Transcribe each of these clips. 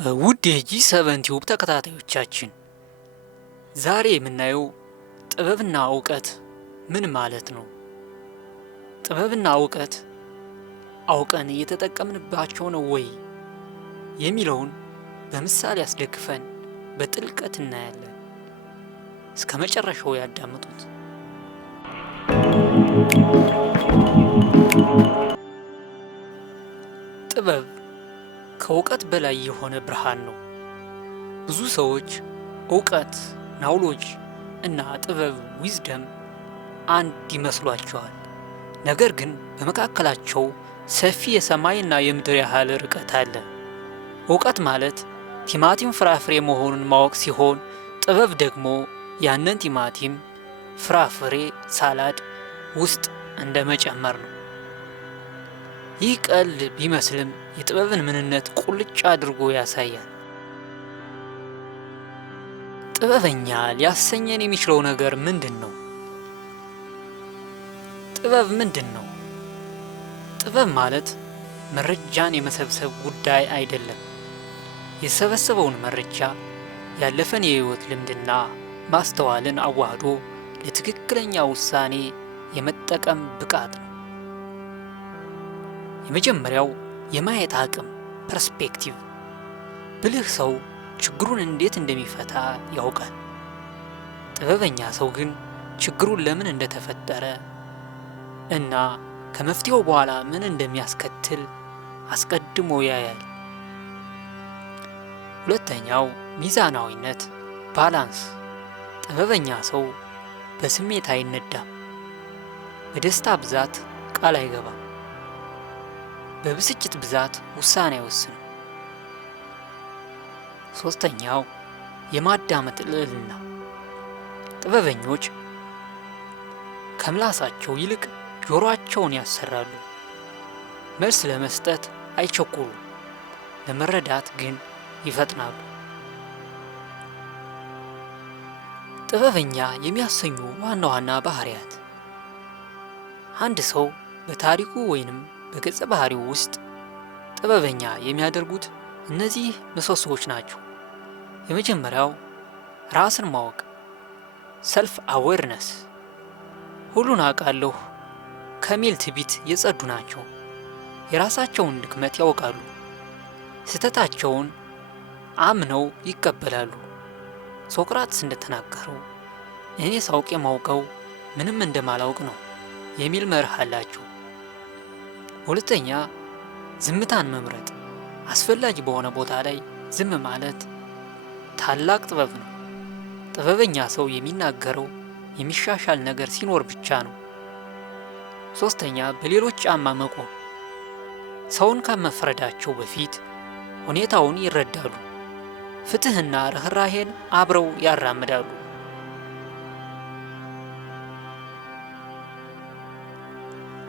ውድ የጂ7 ቲዩብ ተከታታዮቻችን ዛሬ የምናየው ጥበብና እውቀት ምን ማለት ነው? ጥበብና እውቀት አውቀን እየተጠቀምንባቸው ነው ወይ የሚለውን በምሳሌ አስደግፈን በጥልቀት እናያለን። እስከ መጨረሻው ያዳምጡት። ጥበብ ከእውቀት በላይ የሆነ ብርሃን ነው። ብዙ ሰዎች እውቀት ናውሎጅ እና ጥበብ ዊዝደም አንድ ይመስሏቸዋል። ነገር ግን በመካከላቸው ሰፊ የሰማይና የምድር ያህል ርቀት አለ። እውቀት ማለት ቲማቲም ፍራፍሬ መሆኑን ማወቅ ሲሆን፣ ጥበብ ደግሞ ያንን ቲማቲም ፍራፍሬ ሳላድ ውስጥ እንደ መጨመር ነው። ይህ ቀልድ ቢመስልም የጥበብን ምንነት ቁልጭ አድርጎ ያሳያል። ጥበበኛ ሊያሰኘን የሚችለው ነገር ምንድን ነው? ጥበብ ምንድን ነው? ጥበብ ማለት መረጃን የመሰብሰብ ጉዳይ አይደለም። የሰበሰበውን መረጃ ያለፈን የህይወት ልምድና ማስተዋልን አዋህዶ ለትክክለኛ ውሳኔ የመጠቀም ብቃት ነው። የመጀመሪያው የማየት አቅም ፐርስፔክቲቭ። ብልህ ሰው ችግሩን እንዴት እንደሚፈታ ያውቃል። ጥበበኛ ሰው ግን ችግሩን ለምን እንደተፈጠረ እና ከመፍትሄው በኋላ ምን እንደሚያስከትል አስቀድሞ ያያል። ሁለተኛው ሚዛናዊነት ባላንስ። ጥበበኛ ሰው በስሜት አይነዳም። በደስታ ብዛት ቃል አይገባም። በብስጭት ብዛት ውሳኔ አይወስንም። ሶስተኛው የማዳመጥ ልዕልና። ጥበበኞች ከምላሳቸው ይልቅ ጆሮአቸውን ያሰራሉ። መልስ ለመስጠት አይቸኩሉም፣ ለመረዳት ግን ይፈጥናሉ። ጥበበኛ የሚያሰኙ ዋና ዋና ባህሪያት። አንድ ሰው በታሪኩ ወይንም በገጸ ባህሪው ውስጥ ጥበበኛ የሚያደርጉት እነዚህ ምሰሶዎች ናቸው። የመጀመሪያው ራስን ማወቅ ሰልፍ አዌርነስ። ሁሉን አውቃለሁ ከሚል ትዕቢት የጸዱ ናቸው። የራሳቸውን ድክመት ያውቃሉ። ስህተታቸውን አምነው ይቀበላሉ። ሶቅራጥስ እንደተናገረው እኔ ሳውቅ የማውቀው ምንም እንደማላውቅ ነው የሚል መርህ አላቸው። ሁለተኛ ዝምታን መምረጥ። አስፈላጊ በሆነ ቦታ ላይ ዝም ማለት ታላቅ ጥበብ ነው። ጥበበኛ ሰው የሚናገረው የሚሻሻል ነገር ሲኖር ብቻ ነው። ሶስተኛ በሌሎች ጫማ መቆም። ሰውን ከመፍረዳቸው በፊት ሁኔታውን ይረዳሉ። ፍትህና ርኅራሄን አብረው ያራምዳሉ።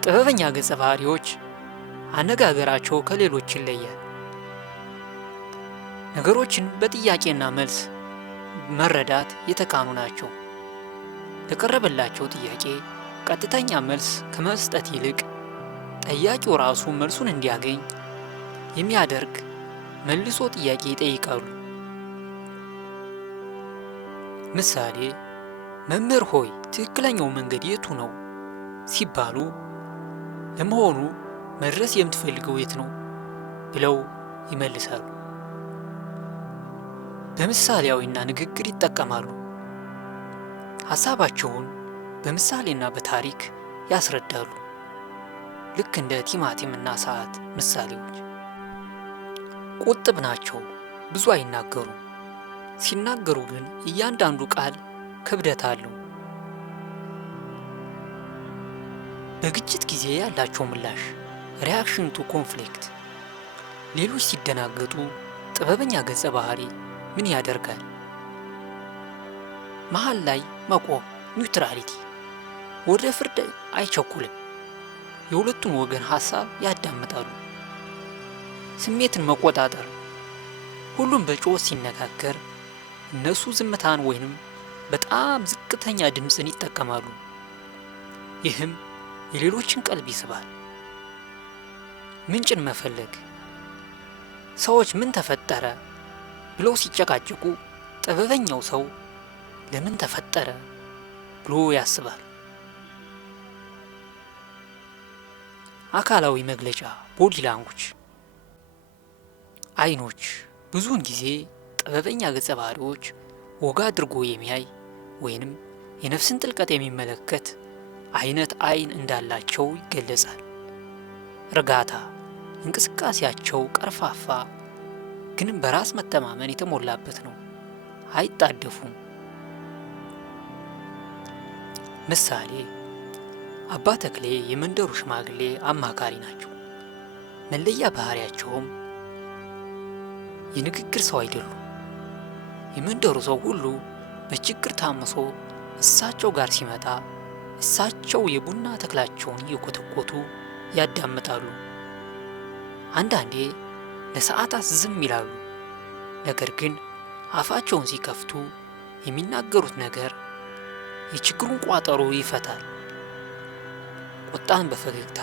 ጥበበኛ ገጸ ባህሪዎች አነጋገራቸው ከሌሎች ይለያል። ነገሮችን በጥያቄና መልስ መረዳት የተካኑ ናቸው። ለቀረበላቸው ጥያቄ ቀጥተኛ መልስ ከመስጠት ይልቅ ጠያቂው ራሱ መልሱን እንዲያገኝ የሚያደርግ መልሶ ጥያቄ ይጠይቃሉ። ምሳሌ፣ መምህር ሆይ ትክክለኛው መንገድ የቱ ነው ሲባሉ ለመሆኑ መድረስ የምትፈልገው የት ነው ብለው ይመልሳሉ። በምሳሌያዊና ንግግር ይጠቀማሉ። ሐሳባቸውን በምሳሌና በታሪክ ያስረዳሉ። ልክ እንደ ቲማቲምና ሰዓት ምሳሌዎች። ቁጥብ ናቸው፣ ብዙ አይናገሩም። ሲናገሩ ግን እያንዳንዱ ቃል ክብደት አለው። በግጭት ጊዜ ያላቸው ምላሽ ሪያክሽን ቱ ኮንፍሊክት። ሌሎች ሲደናገጡ ጥበበኛ ገጸ ባህሪ ምን ያደርጋል? መሃል ላይ መቆም ኒውትራሊቲ። ወደ ፍርድ አይቸኩልም። የሁለቱን ወገን ሐሳብ ያዳምጣሉ። ስሜትን መቆጣጠር። ሁሉም በጩኸት ሲነጋገር እነሱ ዝምታን ወይንም በጣም ዝቅተኛ ድምፅን ይጠቀማሉ። ይህም የሌሎችን ቀልብ ይስባል። ምንጭን መፈለግ። ሰዎች ምን ተፈጠረ ብለው ሲጨቃጨቁ ጥበበኛው ሰው ለምን ተፈጠረ ብሎ ያስባል። አካላዊ መግለጫ ቦዲ ላንጉጅ። አይኖች ብዙውን ጊዜ ጥበበኛ ገጸ ባህሪዎች ወጋ አድርጎ የሚያይ ወይንም የነፍስን ጥልቀት የሚመለከት አይነት አይን እንዳላቸው ይገለጻል። እርጋታ፣ እንቅስቃሴያቸው ቀርፋፋ ግን በራስ መተማመን የተሞላበት ነው። አይጣደፉም። ምሳሌ አባ ተክሌ የመንደሩ ሽማግሌ አማካሪ ናቸው። መለያ ባህሪያቸውም የንግግር ሰው አይደሉም። የመንደሩ ሰው ሁሉ በችግር ታምሶ እሳቸው ጋር ሲመጣ እሳቸው የቡና ተክላቸውን እየኮተኮቱ ያዳምጣሉ። አንዳንዴ ለሰዓታት ዝም ይላሉ። ነገር ግን አፋቸውን ሲከፍቱ የሚናገሩት ነገር የችግሩን ቋጠሮ ይፈታል። ቁጣን በፈገግታ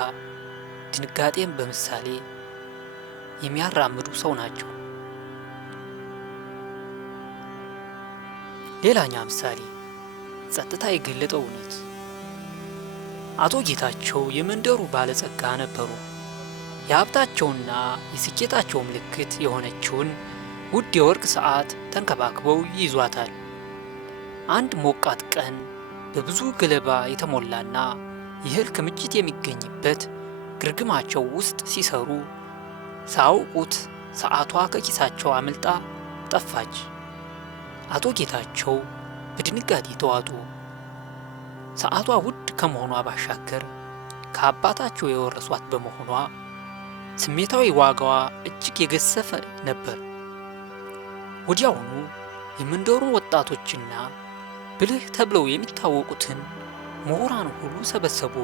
ድንጋጤን በምሳሌ የሚያራምዱ ሰው ናቸው። ሌላኛ ምሳሌ ጸጥታ የገለጠው እውነት። አቶ ጌታቸው የመንደሩ ባለጸጋ ነበሩ። የሀብታቸውና የስኬታቸው ምልክት የሆነችውን ውድ የወርቅ ሰዓት ተንከባክበው ይይዟታል። አንድ ሞቃት ቀን በብዙ ገለባ የተሞላና የእህል ክምችት የሚገኝበት ግርግማቸው ውስጥ ሲሰሩ ሳያውቁት ሰዓቷ ከኪሳቸው አምልጣ ጠፋች። አቶ ጌታቸው በድንጋጤ ተዋጡ። ሰዓቷ ውድ ከመሆኗ ባሻገር ከአባታቸው የወረሷት በመሆኗ ስሜታዊ ዋጋዋ እጅግ የገዘፈ ነበር። ወዲያውኑ የመንደሩን ወጣቶችና ብልህ ተብለው የሚታወቁትን ምሁራን ሁሉ ሰበሰቡ።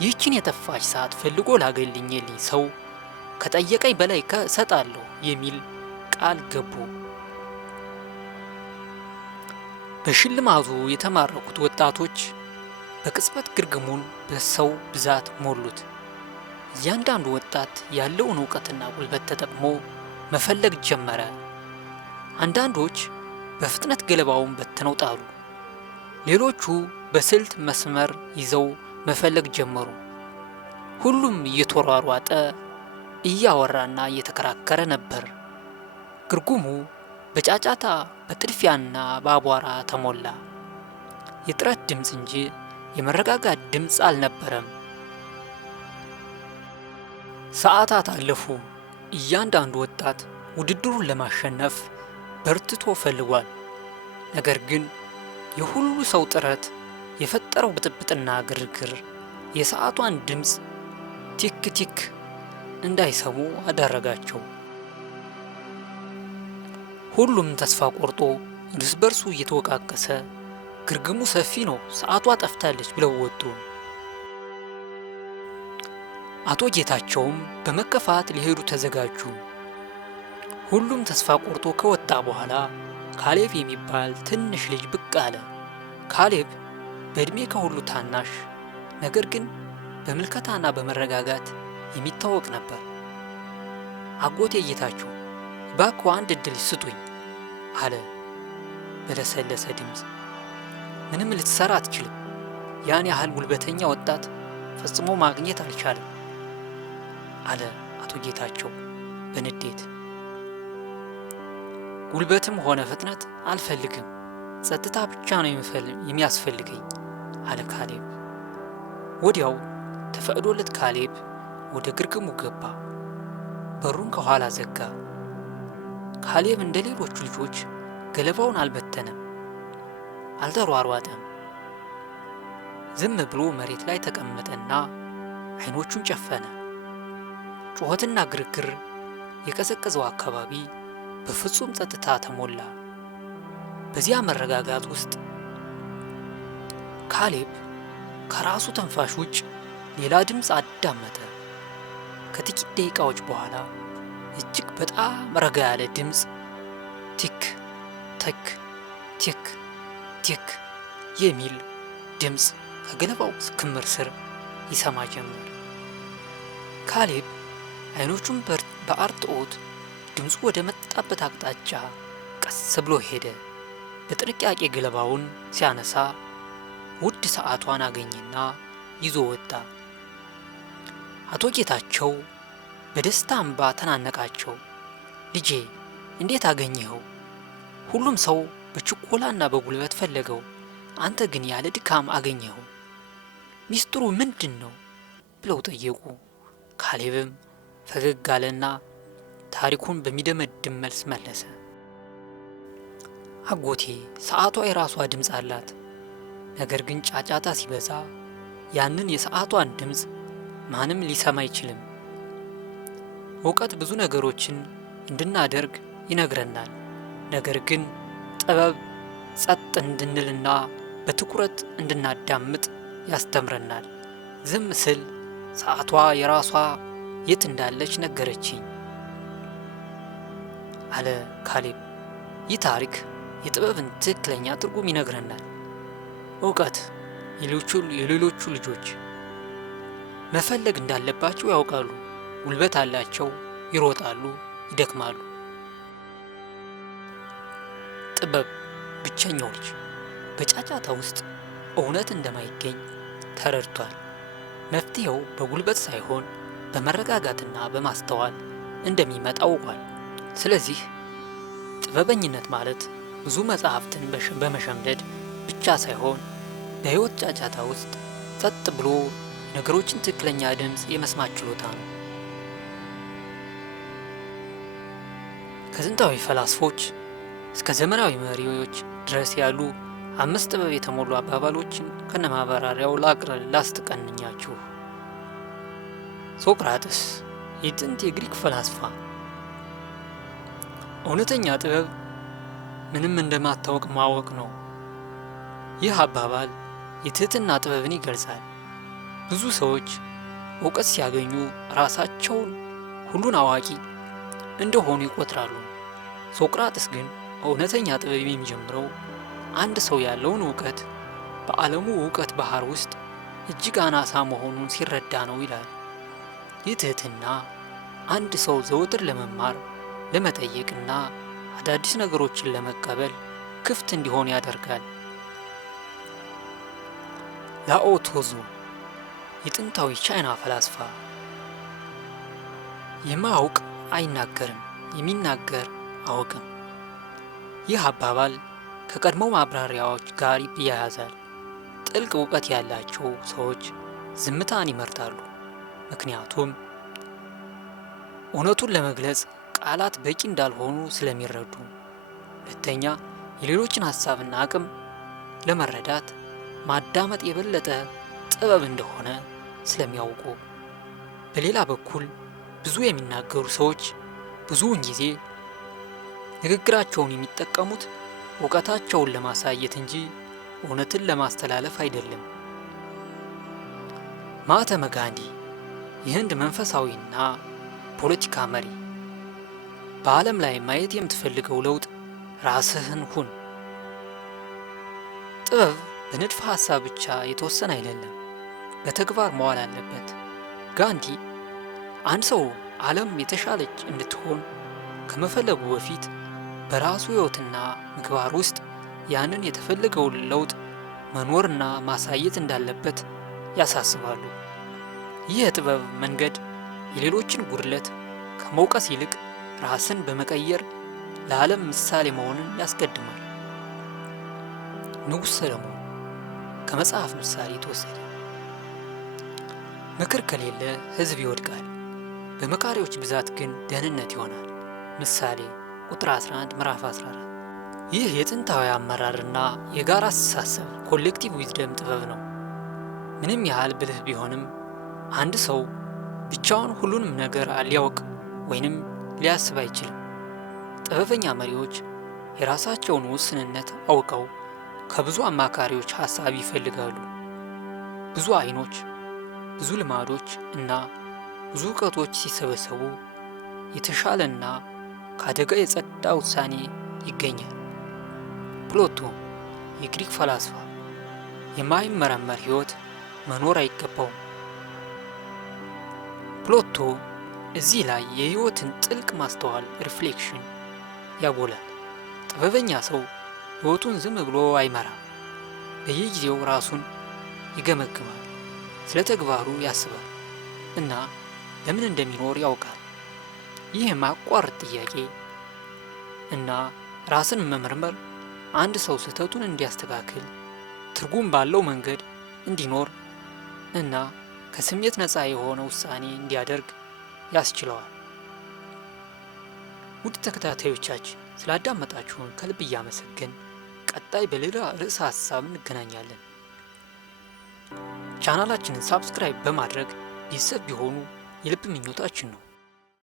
ይህችን የጠፋች ሰዓት ፈልጎ ላገኘልኝ ሰው ከጠየቀኝ በላይ እሰጣለሁ የሚል ቃል ገቡ። በሽልማቱ የተማረኩት ወጣቶች በቅጽበት ግርግሙን በሰው ብዛት ሞሉት። እያንዳንዱ ወጣት ያለውን እውቀትና ጉልበት ተጠቅሞ መፈለግ ጀመረ። አንዳንዶች በፍጥነት ገለባውን በትነው ጣሉ። ሌሎቹ በስልት መስመር ይዘው መፈለግ ጀመሩ። ሁሉም እየተሯሯጠ እያወራና እየተከራከረ ነበር። ግርጉሙ በጫጫታ በጥድፊያና በአቧራ ተሞላ። የጥረት ድምፅ እንጂ የመረጋጋት ድምፅ አልነበረም። ሰዓታት አለፉ። እያንዳንዱ ወጣት ውድድሩን ለማሸነፍ በርትቶ ፈልጓል። ነገር ግን የሁሉ ሰው ጥረት የፈጠረው ብጥብጥና ግርግር የሰዓቷን ድምፅ ቲክ ቲክ እንዳይሰሙ አደረጋቸው። ሁሉም ተስፋ ቆርጦ እርስ በርሱ እየተወቃቀሰ ግርግሙ ሰፊ ነው፣ ሰዓቷ ጠፍታለች ብለው ወጡ። አቶ ጌታቸውም በመከፋት ሊሄዱ ተዘጋጁ። ሁሉም ተስፋ ቆርጦ ከወጣ በኋላ ካሌብ የሚባል ትንሽ ልጅ ብቅ አለ። ካሌብ በእድሜ ከሁሉ ታናሽ፣ ነገር ግን በምልከታና በመረጋጋት የሚታወቅ ነበር። አጎቴ ጌታቸው እባክዎ አንድ እድል ስጡኝ አለ በለሰለሰ ድምፅ። ምንም ልትሰራ አትችልም። ያን ያህል ጉልበተኛ ወጣት ፈጽሞ ማግኘት አልቻለም አለ አቶ ጌታቸው በንዴት። ጉልበትም ሆነ ፍጥነት አልፈልግም፣ ጸጥታ ብቻ ነው የሚያስፈልገኝ አለ ካሌብ። ወዲያው ተፈቅዶለት ካሌብ ወደ ግርግሙ ገባ። በሩን ከኋላ ዘጋ። ካሌብ እንደ ሌሎቹ ልጆች ገለባውን አልበተነም፣ አልተሯሯጠም። ዝም ብሎ መሬት ላይ ተቀመጠና አይኖቹን ጨፈነ። ጩኸትና ግርግር የቀዘቀዘው አካባቢ በፍጹም ጸጥታ ተሞላ። በዚያ መረጋጋት ውስጥ ካሌብ ከራሱ ተንፋሽ ውጭ ሌላ ድምፅ አዳመጠ። ከጥቂት ደቂቃዎች በኋላ እጅግ በጣም ረጋ ያለ ድምፅ ቲክ ተክ ቲክ ቲክ የሚል ድምፅ ከገለባው ክምር ስር ይሰማ ጀመር። ካሌብ አይኖቹን በአርትዖት ድምፁ ወደ መጣበት አቅጣጫ ቀስ ብሎ ሄደ። በጥንቃቄ ገለባውን ሲያነሳ ውድ ሰዓቷን አገኘና ይዞ ወጣ። አቶ ጌታቸው በደስታ እንባ ተናነቃቸው። ልጄ እንዴት አገኘኸው? ሁሉም ሰው በችኮላና በጉልበት ፈለገው፣ አንተ ግን ያለ ድካም አገኘኸው። ሚስጥሩ ምንድን ነው ብለው ጠየቁ። ካሌብም ፈገግ አለና ታሪኩን በሚደመድም መልስ መለሰ። አጎቴ ሰዓቷ የራሷ ድምፅ አላት። ነገር ግን ጫጫታ ሲበዛ ያንን የሰዓቷን ድምፅ ማንም ሊሰማ አይችልም። እውቀት ብዙ ነገሮችን እንድናደርግ ይነግረናል። ነገር ግን ጥበብ ጸጥ እንድንልና በትኩረት እንድናዳምጥ ያስተምረናል። ዝም ስል ሰዓቷ የራሷ የት እንዳለች ነገረችኝ አለ ካሌብ። ይህ ታሪክ የጥበብን ትክክለኛ ትርጉም ይነግረናል። እውቀት የሌሎቹ ልጆች መፈለግ እንዳለባቸው ያውቃሉ። ጉልበት አላቸው፣ ይሮጣሉ፣ ይደክማሉ። ጥበብ ብቸኛው ልጅ በጫጫታ ውስጥ እውነት እንደማይገኝ ተረድቷል። መፍትሄው በጉልበት ሳይሆን በመረጋጋትና በማስተዋል እንደሚመጣ አውቋል። ስለዚህ ጥበበኝነት ማለት ብዙ መጽሐፍትን በመሸምደድ ብቻ ሳይሆን በሕይወት ጫጫታ ውስጥ ጸጥ ብሎ ነገሮችን ትክክለኛ ድምፅ የመስማት ችሎታ ነው። ከጥንታዊ ፈላስፎች እስከ ዘመናዊ መሪዎች ድረስ ያሉ 5 ጥበብ የተሞሉ አባባሎችን ከነማብራሪያው ላስጥቀንኛችሁ። ሶቅራጥስ የጥንት የግሪክ ፈላስፋ። እውነተኛ ጥበብ ምንም እንደማታወቅ ማወቅ ነው። ይህ አባባል የትህትና ጥበብን ይገልጻል። ብዙ ሰዎች እውቀት ሲያገኙ ራሳቸውን ሁሉን አዋቂ እንደሆኑ ይቆጥራሉ። ሶቅራጥስ ግን እውነተኛ ጥበብ የሚጀምረው አንድ ሰው ያለውን እውቀት በዓለሙ እውቀት ባህር ውስጥ እጅግ አናሳ መሆኑን ሲረዳ ነው ይላል። ይህ ትህትና አንድ ሰው ዘወትር ለመማር ለመጠየቅና አዳዲስ ነገሮችን ለመቀበል ክፍት እንዲሆን ያደርጋል። ላኦ ቶዙ የጥንታዊ ቻይና ፈላስፋ። የማያውቅ አይናገርም፣ የሚናገር አውቅም። ይህ አባባል ከቀድሞ ማብራሪያዎች ጋር ይያያዛል። ጥልቅ እውቀት ያላቸው ሰዎች ዝምታን ይመርጣሉ፣ ምክንያቱም እውነቱን ለመግለጽ ቃላት በቂ እንዳልሆኑ ስለሚረዱ። ሁለተኛ፣ የሌሎችን ሀሳብና አቅም ለመረዳት ማዳመጥ የበለጠ ጥበብ እንደሆነ ስለሚያውቁ። በሌላ በኩል ብዙ የሚናገሩ ሰዎች ብዙውን ጊዜ ንግግራቸውን የሚጠቀሙት እውቀታቸውን ለማሳየት እንጂ እውነትን ለማስተላለፍ አይደለም። ማህተመ ጋንዲ የህንድ መንፈሳዊና ፖለቲካ መሪ። በዓለም ላይ ማየት የምትፈልገው ለውጥ ራስህን ሁን። ጥበብ በንድፈ ሐሳብ ብቻ የተወሰነ አይደለም፣ በተግባር መዋል አለበት። ጋንዲ አንድ ሰው ዓለም የተሻለች እንድትሆን ከመፈለጉ በፊት በራሱ ሕይወትና ምግባር ውስጥ ያንን የተፈለገውን ለውጥ መኖርና ማሳየት እንዳለበት ያሳስባሉ። ይህ የጥበብ መንገድ የሌሎችን ጉድለት ከመውቀስ ይልቅ ራስን በመቀየር ለዓለም ምሳሌ መሆንን ያስቀድማል። ንጉሥ ሰለሞን ከመጽሐፍ ምሳሌ የተወሰደ። ምክር ከሌለ ሕዝብ ይወድቃል፣ በመካሪዎች ብዛት ግን ደህንነት ይሆናል። ምሳሌ ቁጥር 11 ምዕራፍ 14። ይህ የጥንታዊ አመራርና የጋራ አስተሳሰብ ኮሌክቲቭ ዊዝደም ጥበብ ነው። ምንም ያህል ብልህ ቢሆንም አንድ ሰው ብቻውን ሁሉንም ነገር ሊያውቅ ወይንም ሊያስብ አይችልም። ጥበበኛ መሪዎች የራሳቸውን ውስንነት አውቀው ከብዙ አማካሪዎች ሐሳብ ይፈልጋሉ። ብዙ አይኖች፣ ብዙ ልማዶች እና ብዙ እውቀቶች ሲሰበሰቡ የተሻለና ከአደጋ የጸዳ ውሳኔ ይገኛል። ፕሎቶ የግሪክ ፈላስፋ። የማይመረመር ሕይወት መኖር አይገባውም። ፕሎቶ እዚህ ላይ የህይወትን ጥልቅ ማስተዋል ሪፍሌክሽን ያጎላል። ጥበበኛ ሰው ህይወቱን ዝም ብሎ አይመራም። በየጊዜው ራሱን ይገመግማል፣ ስለ ተግባሩ ያስባል እና ለምን እንደሚኖር ያውቃል። ይህ የማያቋርጥ ጥያቄ እና ራስን መመርመር አንድ ሰው ስህተቱን እንዲያስተካክል፣ ትርጉም ባለው መንገድ እንዲኖር እና ከስሜት ነፃ የሆነ ውሳኔ እንዲያደርግ ያስችለዋል። ውድ ተከታታዮቻችን ስላዳመጣችሁን ከልብ እያመሰገን ቀጣይ በሌላ ርዕሰ ሀሳብ እንገናኛለን። ቻናላችንን ሳብስክራይብ በማድረግ ቤተሰብ ቢሆኑ የልብ ምኞታችን ነው።